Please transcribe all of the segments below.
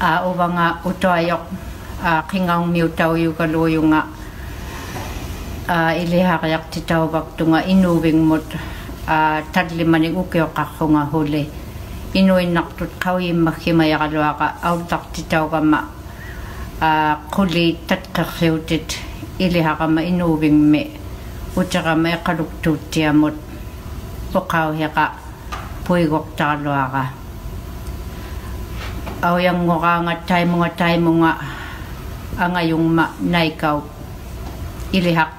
uwa nga utoayok kingaw miutaw yu kaluyo nga ilihakayak titaw bakto nga inuwing mot tadlimaning ukyo kako nga huli inuin naktut kawim makimaya kalwa ka autak titaw ka ma kuli tatkakiyutit ilihaka ma inuwing me utaka ma kaluktut tiyamot ukaw heka puigok talwa ka aw yang nga tay mo nga angayong ma naikaw ilihak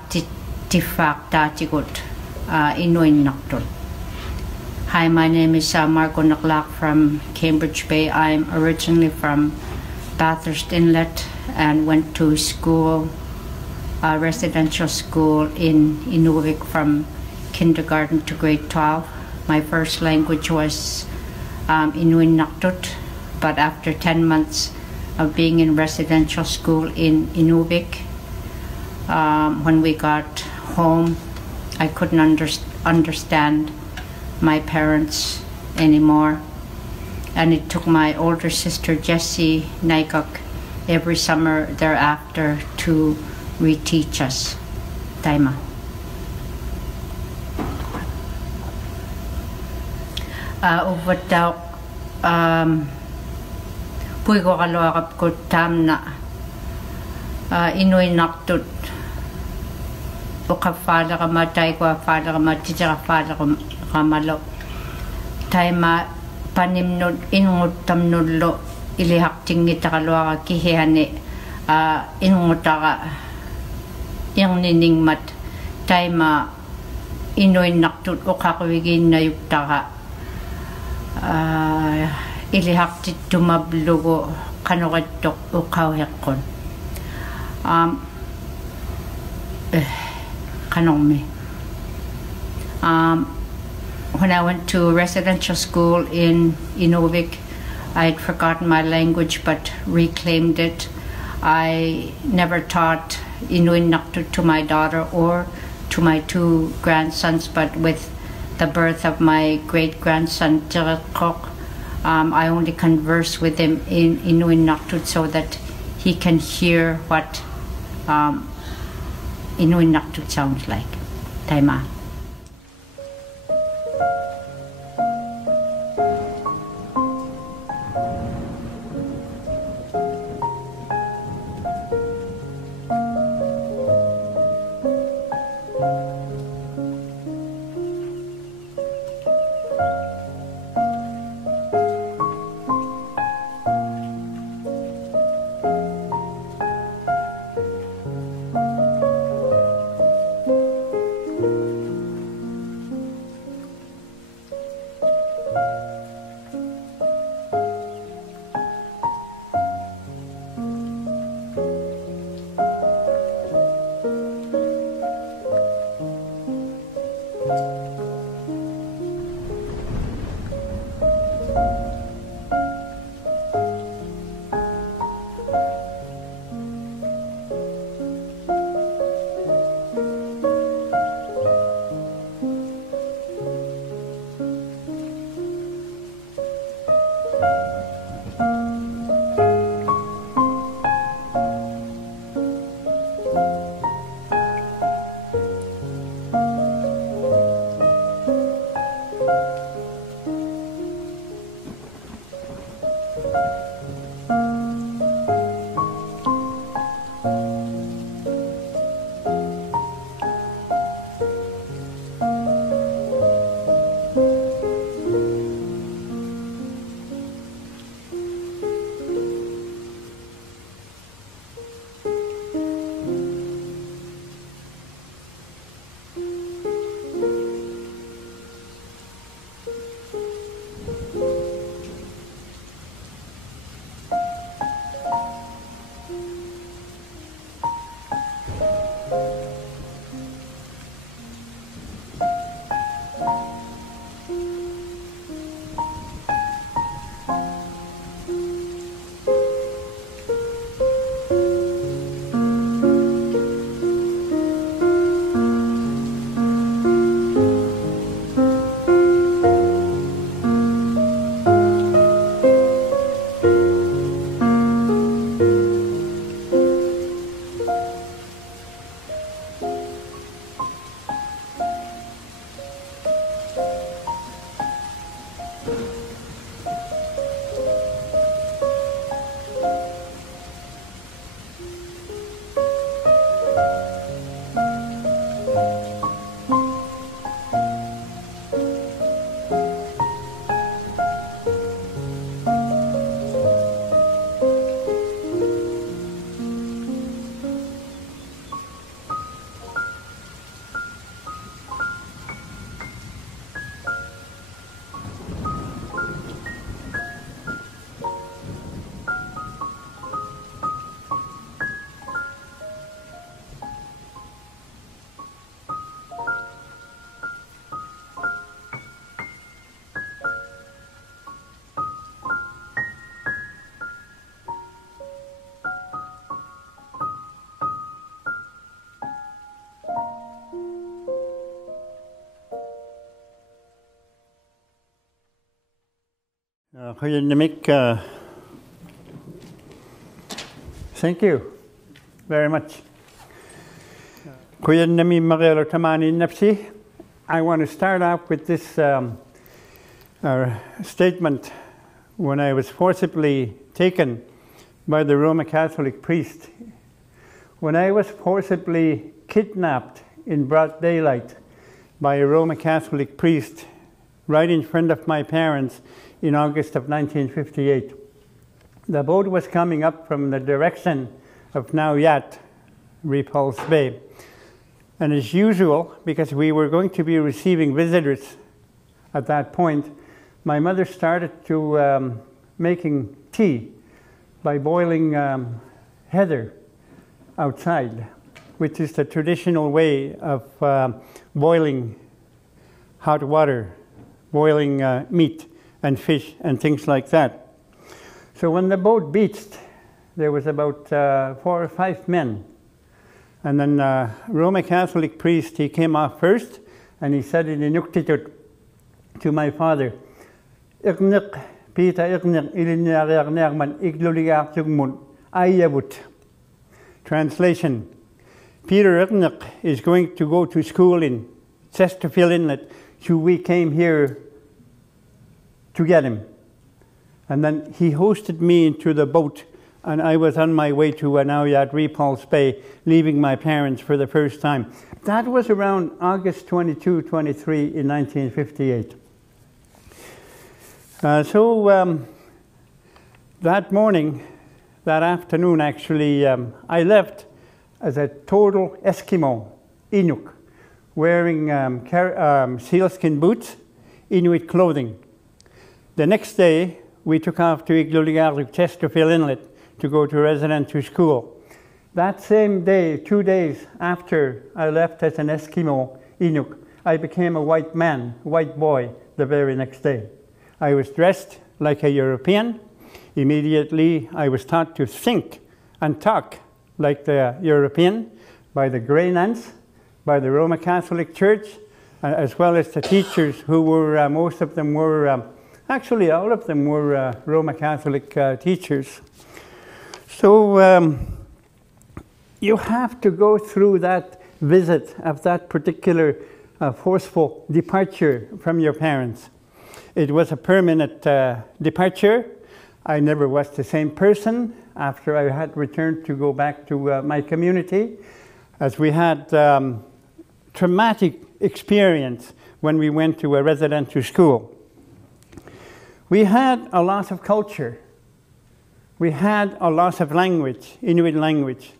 tifak tatikot inuin naktut. Hi, my name is Marco Naklak from Cambridge Bay. I'm originally from Bathurst Inlet and went to school, residential school in Inuvik from kindergarten to grade 12. My first language was Inuit Naktut, but after 10 months of being in residential school in Inuvik, when we got home, I couldn't understand my parents anymore. And it took my older sister Jessie Naikok every summer thereafter to reteach us. Taima. Uvatao puigo kaloakap ko tam na Inuit Naktut ukafala ka matay ko afala ka matitira afala ka malo taima panimnod inungut tamnudlo ilihak tingita kalwa ka kihihani inunguta ka yung niningmat taima Inuit Naktut ukakawigin na yukta ka ilihak titumablugo kanukatok ukawhekon when I went to residential school in Inuvik, I had forgotten my language but reclaimed it. I never taught Inuit Naktut to my daughter or to my two grandsons, but with the birth of my great-grandson Tirakok, I only converse with him in Inuit Naktut so that he can hear what Inuit Naktut sounds like. Taima. Thank you very much. I want to start off with this statement. When I was forcibly taken by the Roman Catholic priest, when I was forcibly kidnapped in broad daylight by a Roman Catholic priest right in front of my parents in August of 1958. The boat was coming up from the direction of Nunavut, Repulse Bay. And as usual, because we were going to be receiving visitors at that point, my mother started to making tea by boiling heather outside, which is the traditional way of boiling hot water, boiling meat and fish and things like that. So when the boat beached, there was about 4 or 5 men. And then Roman Catholic priest, he came off first, and he said in Inuktitut to my father, Translation: Peter Ignik is going to go to school in Chesterfield Inlet, so we came here to get him. And then he hosted me into the boat, and I was on my way to Nunavut, Repulse Bay, leaving my parents for the first time. That was around August 22, 23 in 1958. That morning, that afternoon actually, I left as a total Eskimo, Inuk, wearing sealskin boots, Inuit clothing. The next day, we took off to Igloolik, Chesterfield Inlet to go to residential school. That same day, 2 days after I left as an Eskimo, Inuk, I became a white man, white boy, the very next day. I was dressed like a European. Immediately, I was taught to think and talk like the European by the Grey Nuns, by the Roman Catholic Church, as well as the teachers who were, most of them were, actually all of them were Roman Catholic teachers. So you have to go through that visit of that particular forceful departure from your parents. It was a permanent departure. I never was the same person after I had returned to go back to my community, as we had traumatic experience when we went to a residential school. We had a loss of culture. We had a loss of language, Inuit language.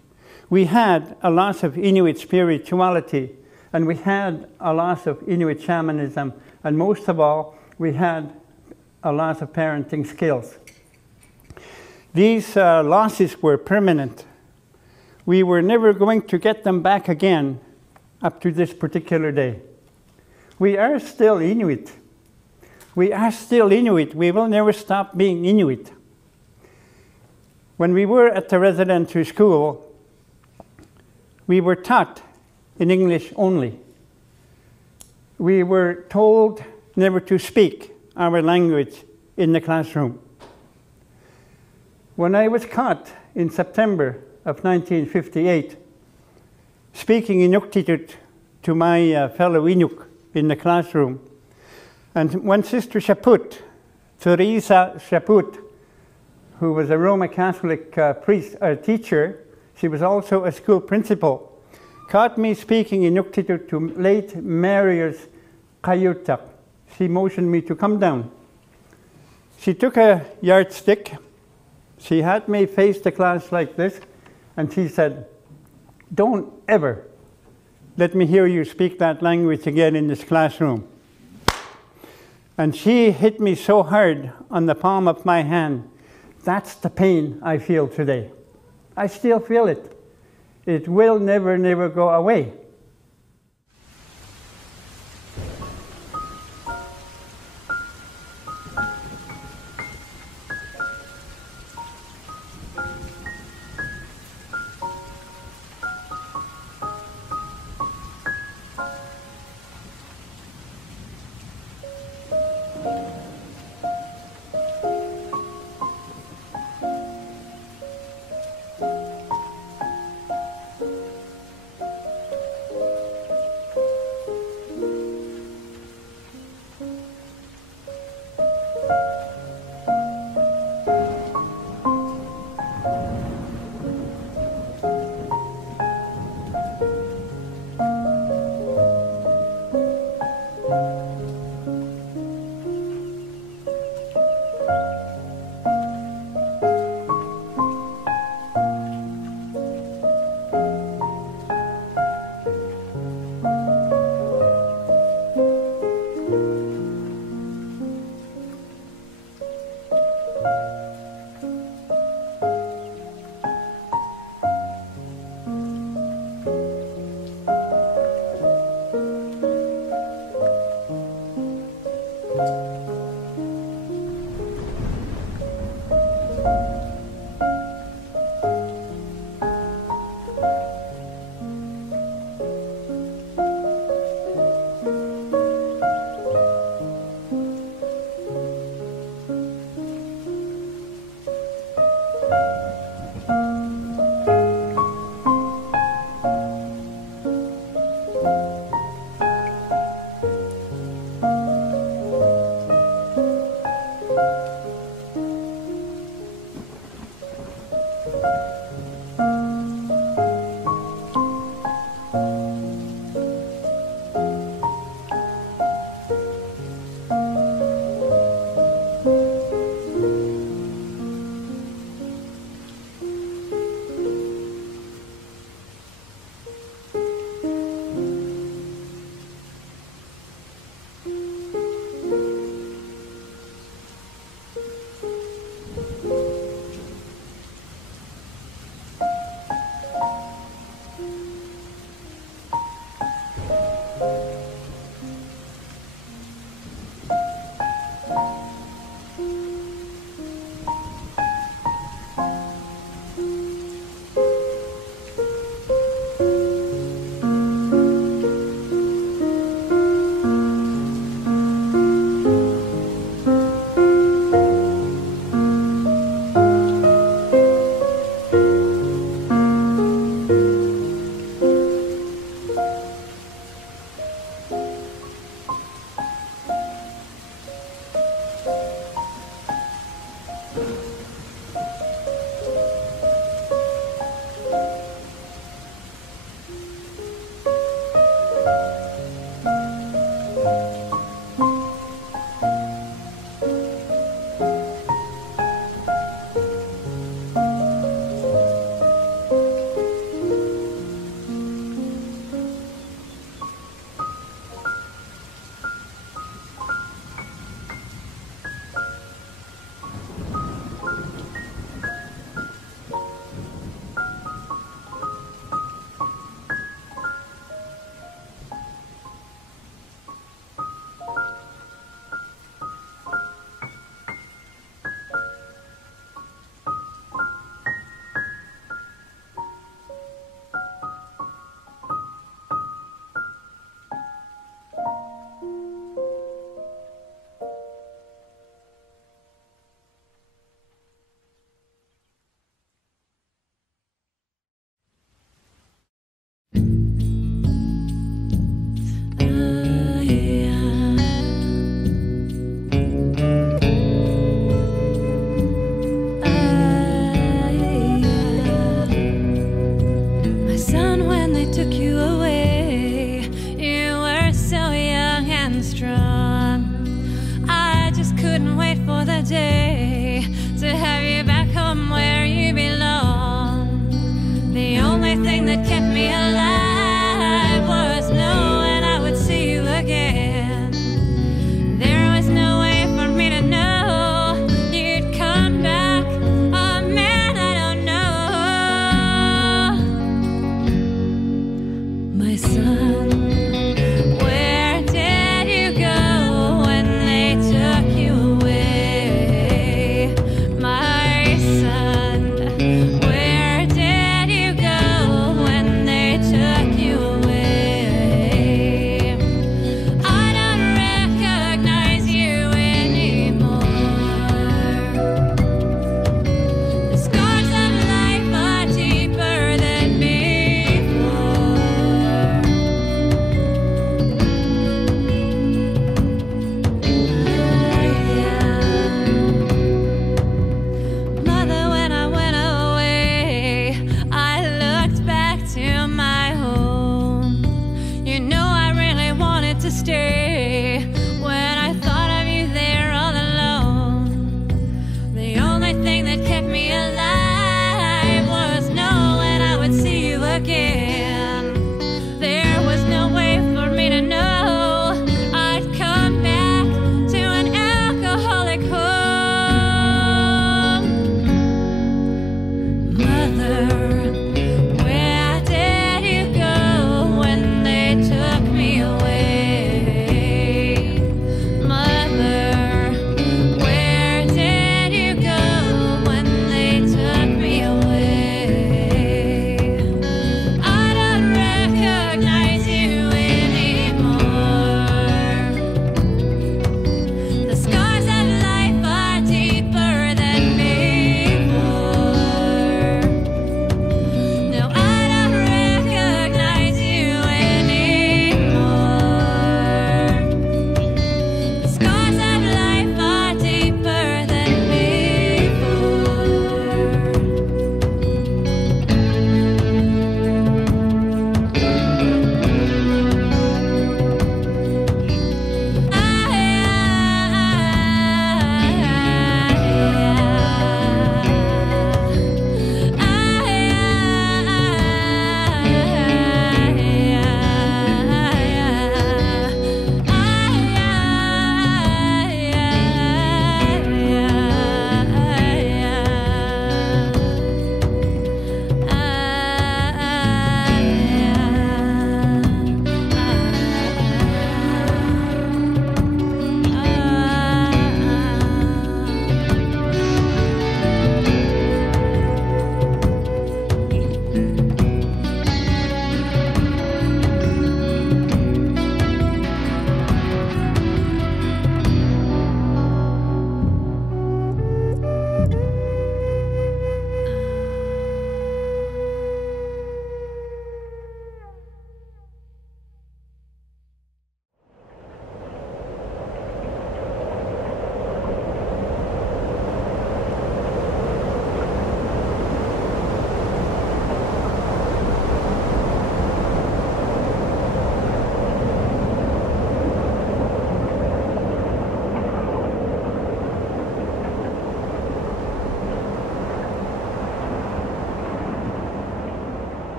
We had a loss of Inuit spirituality, and we had a loss of Inuit shamanism, and most of all, we had a loss of parenting skills. These losses were permanent. We were never going to get them back again up to this particular day. We are still Inuit. We are still Inuit. We will never stop being Inuit. When we were at the residential school, we were taught in English only. We were told never to speak our language in the classroom. When I was caught in September of 1958, speaking Inuktitut to my fellow Inuk in the classroom, and when Sister Chaput, Teresa Chaput, who was a Roman Catholic teacher, she was also a school principal, caught me speaking Inuktitut to late Marius Kayutak. She motioned me to come down. She took a yardstick. She had me face the class like this, and she said, "Don't ever let me hear you speak that language again in this classroom." And she hit me so hard on the palm of my hand. That's the pain I feel today. I still feel it. It will never, never go away. My son, where did you go when they took you away? My son, where did you go when they took you away? I don't recognize you anymore. The scars of life are deeper than before. Mother, when I went away, I looked back to my home. You know I really wanted to stay when I thought of you there all alone. The only thing that kept me alive was knowing I would see you again. There was no way for me to know I'd come back to an alcoholic home. Mother, where did you go when they took me away?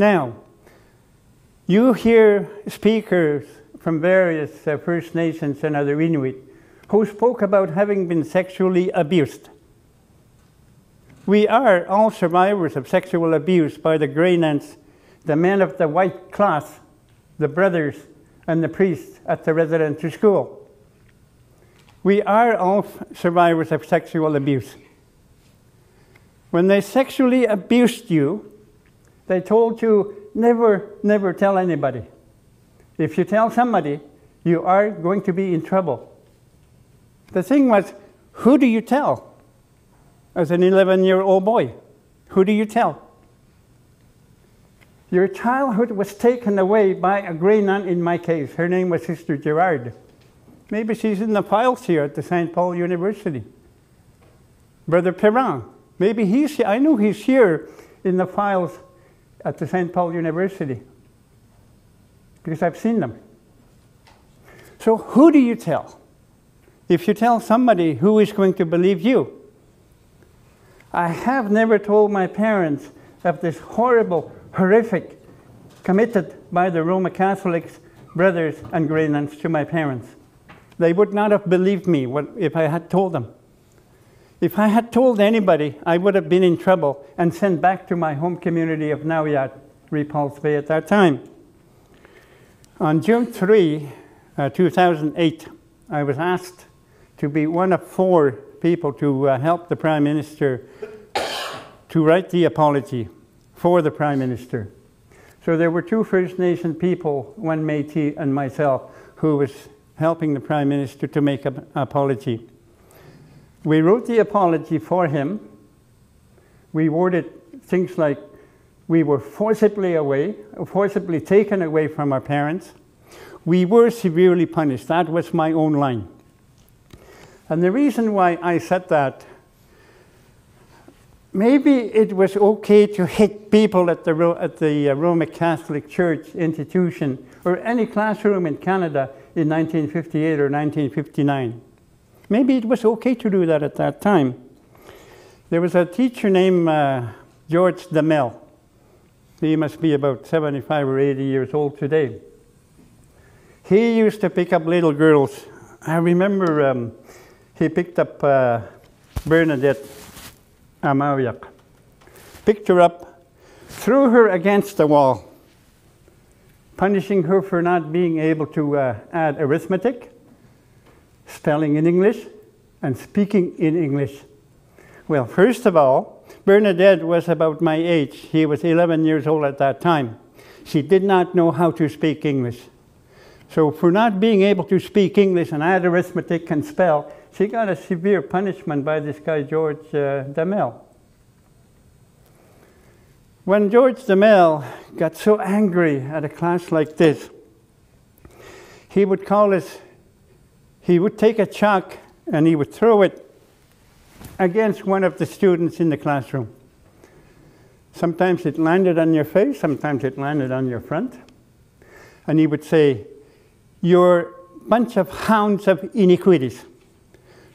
Now, you hear speakers from various First Nations and other Inuit who spoke about having been sexually abused. We are all survivors of sexual abuse by the Grey Nuns, the men of the white cloth, the brothers and the priests at the residential school. We are all survivors of sexual abuse. When they sexually abused you, they told you, never tell anybody. If you tell somebody, you are going to be in trouble. The thing was, who do you tell? As an 11-year-old boy, who do you tell? Your childhood was taken away by a Grey Nun in my case. Her name was Sister Gerard. Maybe she's in the files here at the St. Paul University. Brother Perrin, maybe he's here. I know he's here in the files at the St. Paul University because I've seen them. So who do you tell? If you tell somebody, who is going to believe you? I have never told my parents of this horrible, horrific, committed by the Roman Catholics, brothers and Grey Nuns to my parents. They would not have believed me if I had told them. If I had told anybody, I would have been in trouble and sent back to my home community of Nauyat, Repulse Bay at that time. On June 3, 2008, I was asked to be one of 4 people to help the Prime Minister to write the apology for the Prime Minister. So there were 2 First Nation people, one Métis and myself, who was helping the Prime Minister to make an apology. We wrote the apology for him. We worded things like, we were forcibly taken away from our parents. We were severely punished. That was my own line. And the reason why I said that, maybe it was okay to hit people at the Roman Catholic Church institution or any classroom in Canada in 1958 or 1959. Maybe it was okay to do that at that time. There was a teacher named George Demel. He must be about 75 or 80 years old today. He used to pick up little girls. I remember he picked up Bernadette Amawiak, picked her up, threw her against the wall, punishing her for not being able to add arithmetic, spelling in English, and speaking in English. Well, first of all, Bernadette was about my age. He was 11 years old at that time. She did not know how to speak English. So for not being able to speak English and add arithmetic and spell, she got a severe punishment by this guy, George Demel. When George Demel got so angry at a class like this, he would take a chalk and he would throw it against one of the students in the classroom. Sometimes it landed on your face, sometimes it landed on your front. And he would say, "You're a bunch of hounds of iniquities.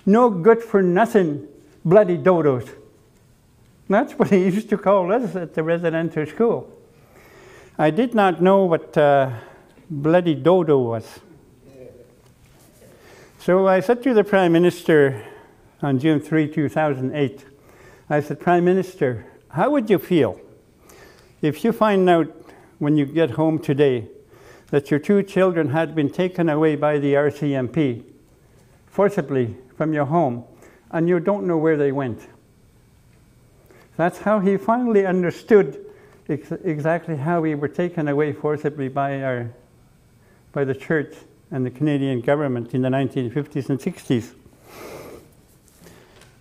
No good for nothing, bloody dodos." That's what he used to call us at the residential school. I did not know what bloody dodo was. So I said to the Prime Minister on June 3, 2008, I said, "Prime Minister, how would you feel if you find out when you get home today that your 2 children had been taken away by the RCMP forcibly from your home and you don't know where they went?" That's how he finally understood exactly how we were taken away forcibly by the church and the Canadian government in the 1950s and 60s.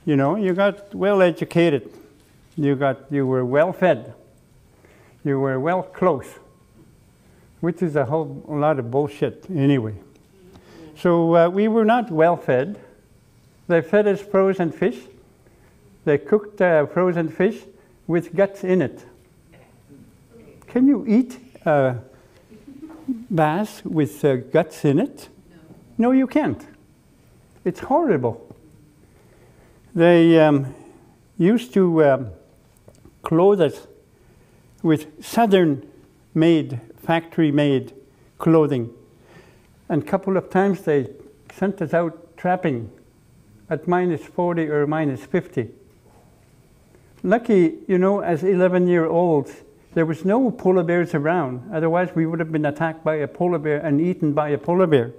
You know, you got well educated, you were well fed, you were well clothed, which is a whole lot of bullshit anyway. So we were not well fed. They fed us frozen fish. They cooked frozen fish with guts in it. Can you eat bass with guts in it? No, you can't. It's horrible. They used to clothe us with southern made, factory-made clothing. And a couple of times they sent us out trapping at -40 or -50. Lucky, you know, as 11-year-olds, there was no polar bears around. Otherwise, we would have been attacked by a polar bear and eaten by a polar bear.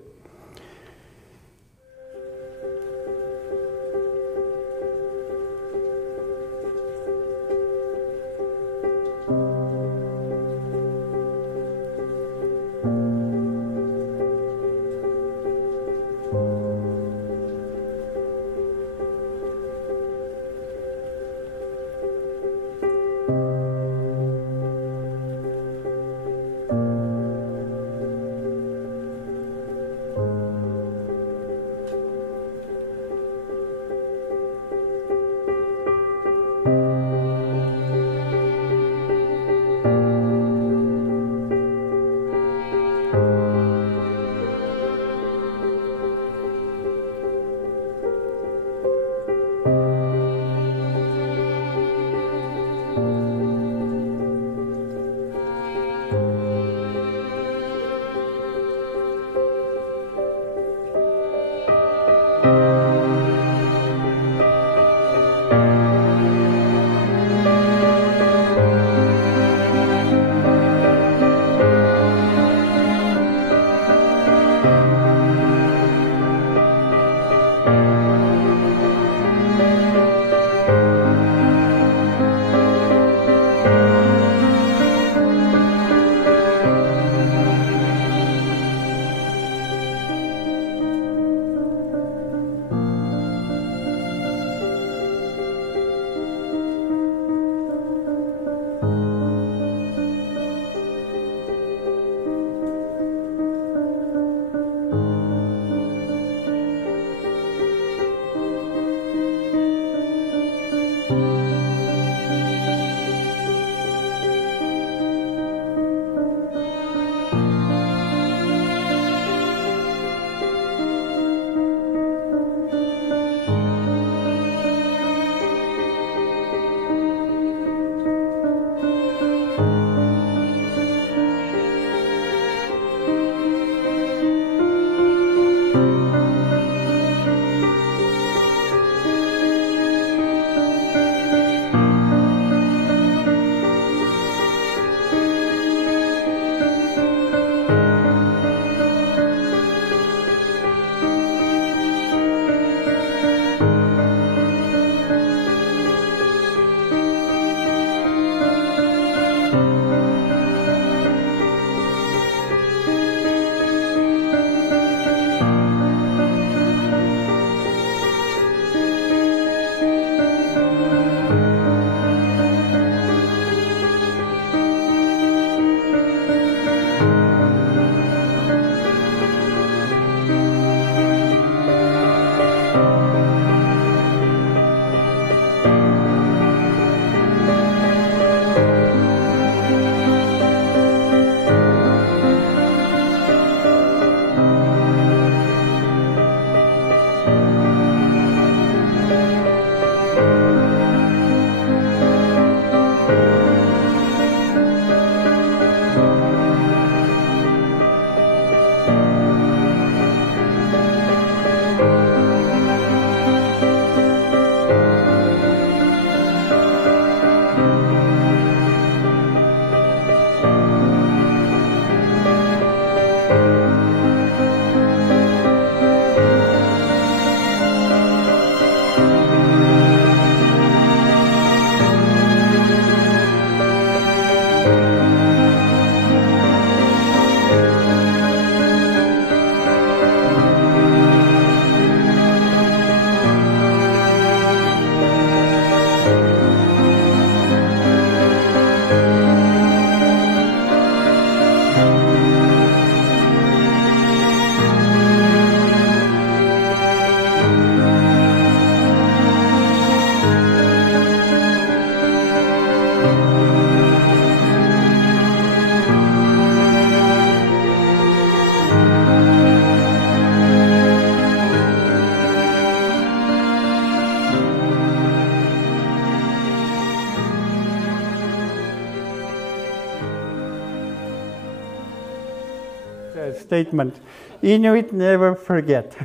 statement. Inuit never forget.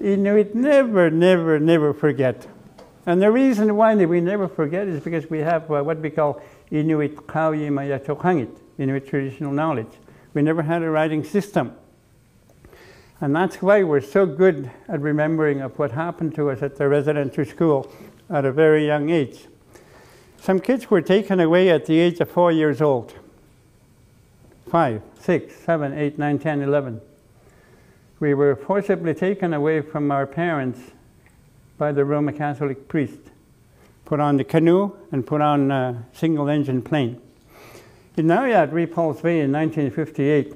Inuit never forget. And the reason why we never forget is because we have what we call Inuit Kauyi Maya Tokhangit, Inuit traditional knowledge. We never had a writing system. And that's why we're so good at remembering of what happened to us at the residential school at a very young age. Some kids were taken away at the age of 4 years old. 5, 6, 7, 8, 9, 10, 11. We were forcibly taken away from our parents by the Roman Catholic priest, put on the canoe and put on a single-engine plane. In Nunavut, Repulse Bay in 1958,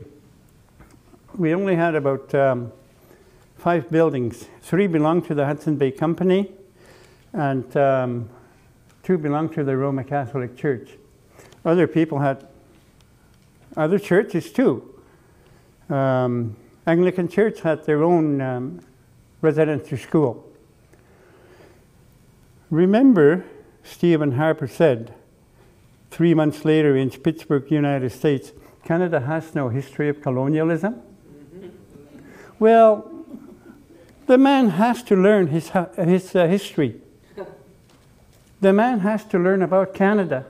we only had about 5 buildings. 3 belonged to the Hudson Bay Company, and 2 belonged to the Roman Catholic Church. Other people had other churches too. Anglican Church had their own residential school. Remember, Stephen Harper said 3 months later in Pittsburgh, United States, Canada has no history of colonialism. Well, the man has to learn his history. The man has to learn about Canada.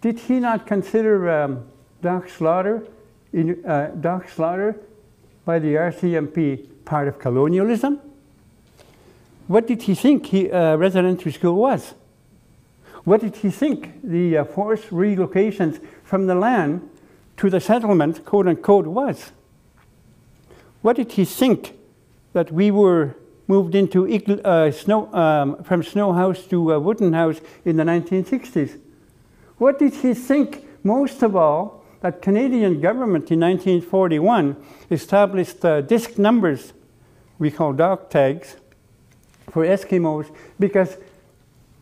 Did he not consider dock slaughter by the RCMP part of colonialism? What did he think residential school was? What did he think the forced relocations from the land to the settlement, quote unquote, was? What did he think that we were moved into from snow house to wooden house in the 1960s? What did he think, most of all, that Canadian government in 1941 established disc numbers, we call dog tags, for Eskimos, because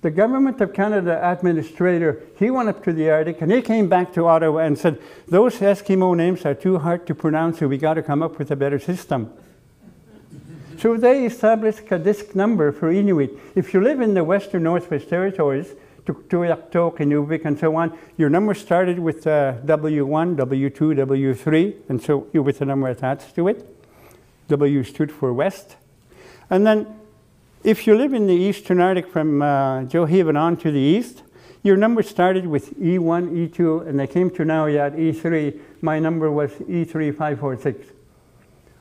the Government of Canada administrator, he went up to the Arctic and he came back to Ottawa and said, those Eskimo names are too hard to pronounce, so we got to come up with a better system. So they established a disc number for Inuit. If you live in the Western Northwest Territories, Tuktoyaktok, Nunavut, and so on, your number started with W1, W2, W3, and so with a number attached to it. W stood for West. And then if you live in the Eastern Arctic from Johaven on to the east, your number started with E1, E2, and they came to now at E3. My number was E3546.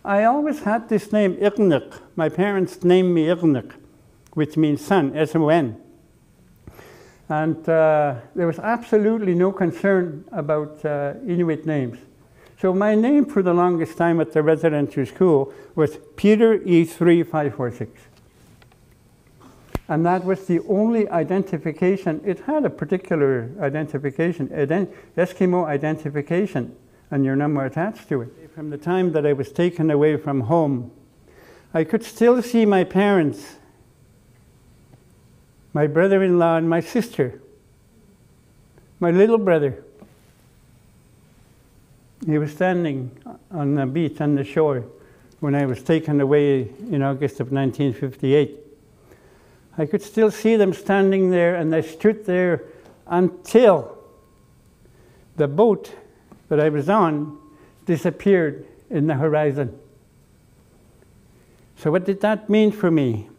I always had this name, Ignik. My parents named me Ignik, which means son, S-O-N. And there was absolutely no concern about Inuit names. So my name for the longest time at the residential school was Peter E3546. And that was the only identification. It had a particular identification, Eskimo identification, and your number attached to it. From the time that I was taken away from home, I could still see my parents, my brother-in-law and my sister, my little brother. He was standing on the beach, on the shore, when I was taken away in August of 1958. I could still see them standing there, and they stood there until the boat that I was on disappeared in the horizon. So what did that mean for me?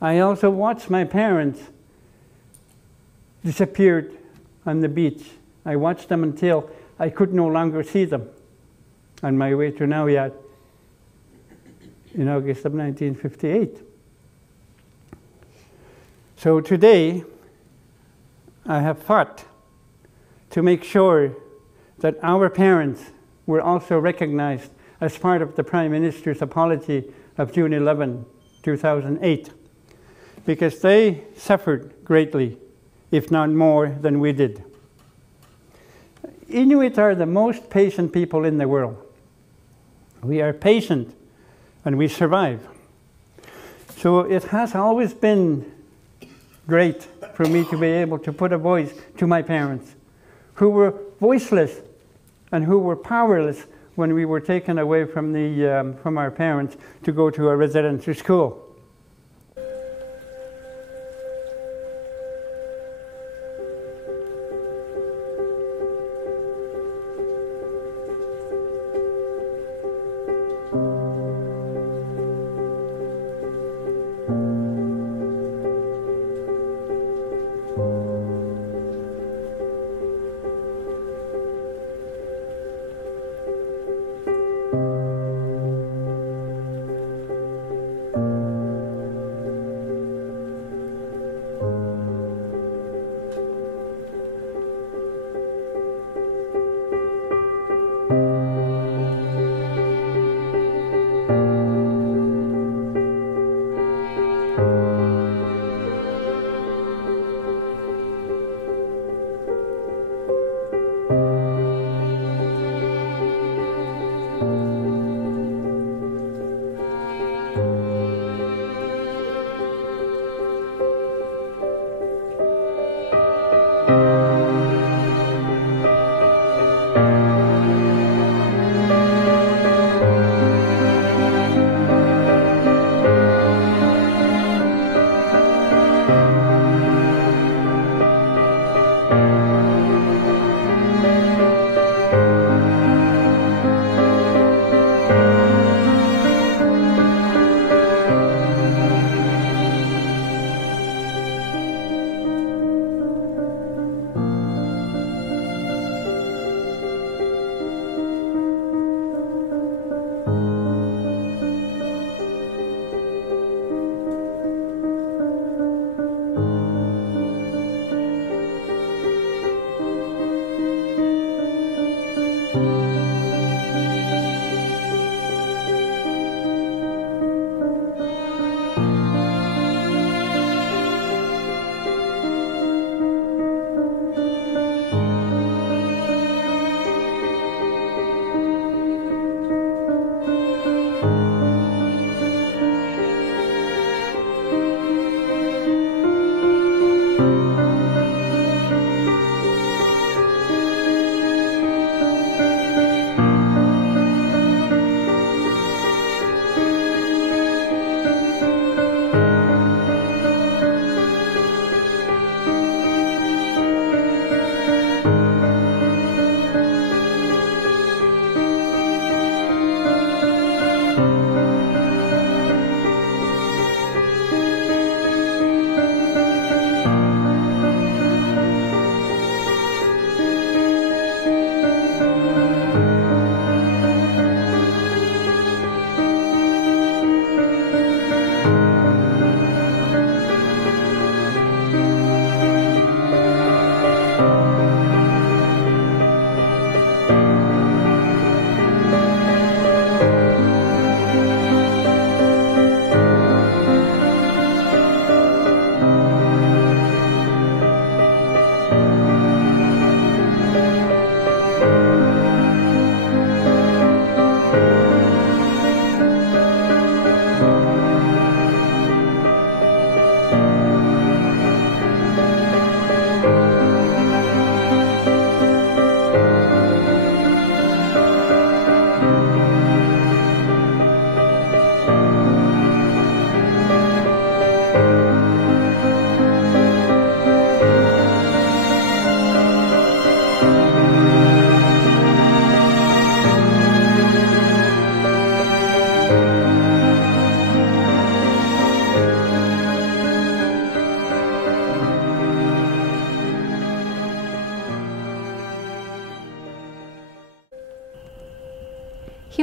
I also watched my parents disappear on the beach. I watched them until I could no longer see them on my way to Nunavut in August of 1958. So today, I have fought to make sure that our parents were also recognized as part of the Prime Minister's apology of June 11, 2008, because they suffered greatly, if not more than we did. Inuit are the most patient people in the world. We are patient and we survive. So it has always been great for me to be able to put a voice to my parents, who were voiceless and who were powerless when we were taken away from our parents to go to a residential school.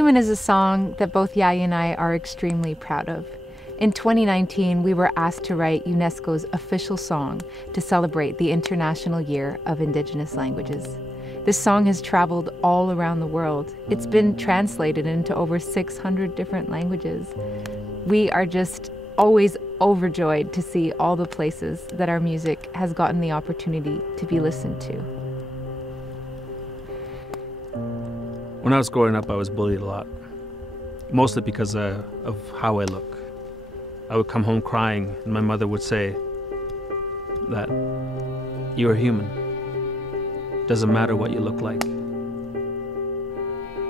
Human is a song that both Yaya and I are extremely proud of. In 2019, we were asked to write UNESCO's official song to celebrate the International Year of Indigenous Languages. This song has traveled all around the world. It's been translated into over 600 different languages. We are just always overjoyed to see all the places that our music has gotten the opportunity to be listened to. When I was growing up, I was bullied a lot, mostly because of how I look. I would come home crying, and my mother would say that you're human. Doesn't matter what you look like.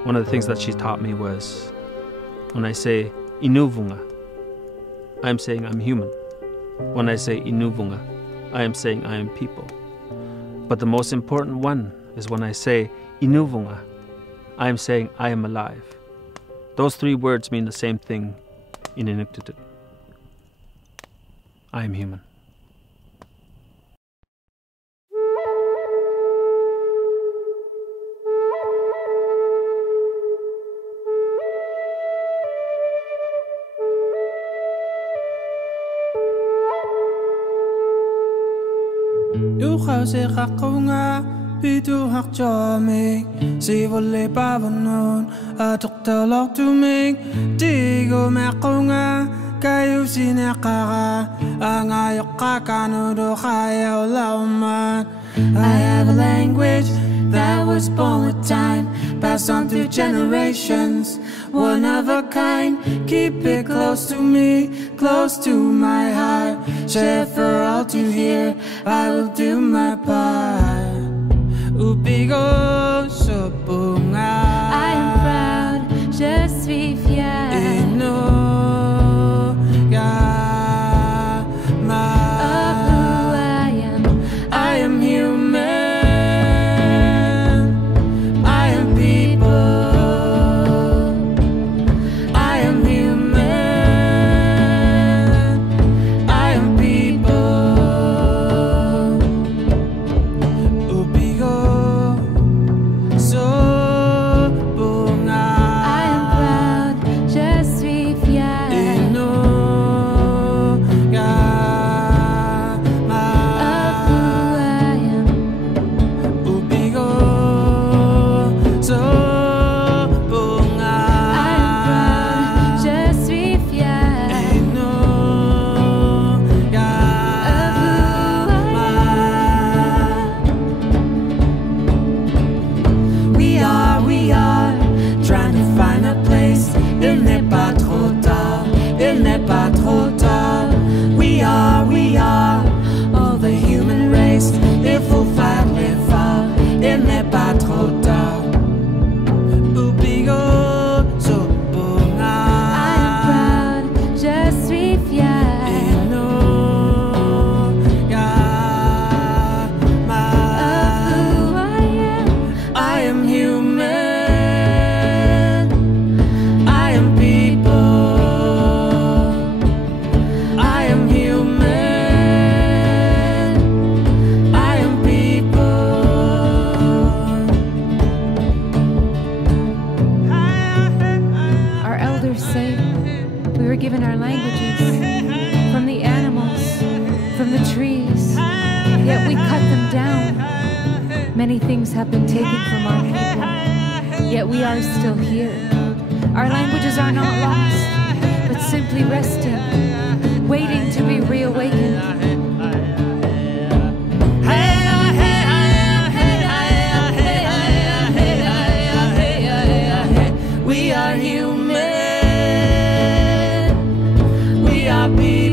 One of the things that she taught me was, when I say inuvunga, I'm saying I'm human. When I say inuvunga, I am saying I am people. But the most important one is when I say inuvunga, I am saying I am alive. Those three words mean the same thing in Inuktitut. I am human. Pitu hak jaming si volle pavanon atok talok tuming tigo makunga kayu sinakara angayok kakano do khayaw lauman. I have a language that was born with time, passed on through generations, one of a kind. Keep it close to me, close to my heart, share for all to hear. I will do my part. Upigo so bunga. I am proud, je suis fier. Ino ya ma. Of who I am human. I am people. I am human. I am people. Upigo. Many things have been taken from our people, yet we are still here. Our languages are not lost, but simply resting, waiting to be reawakened. We are human. We are people.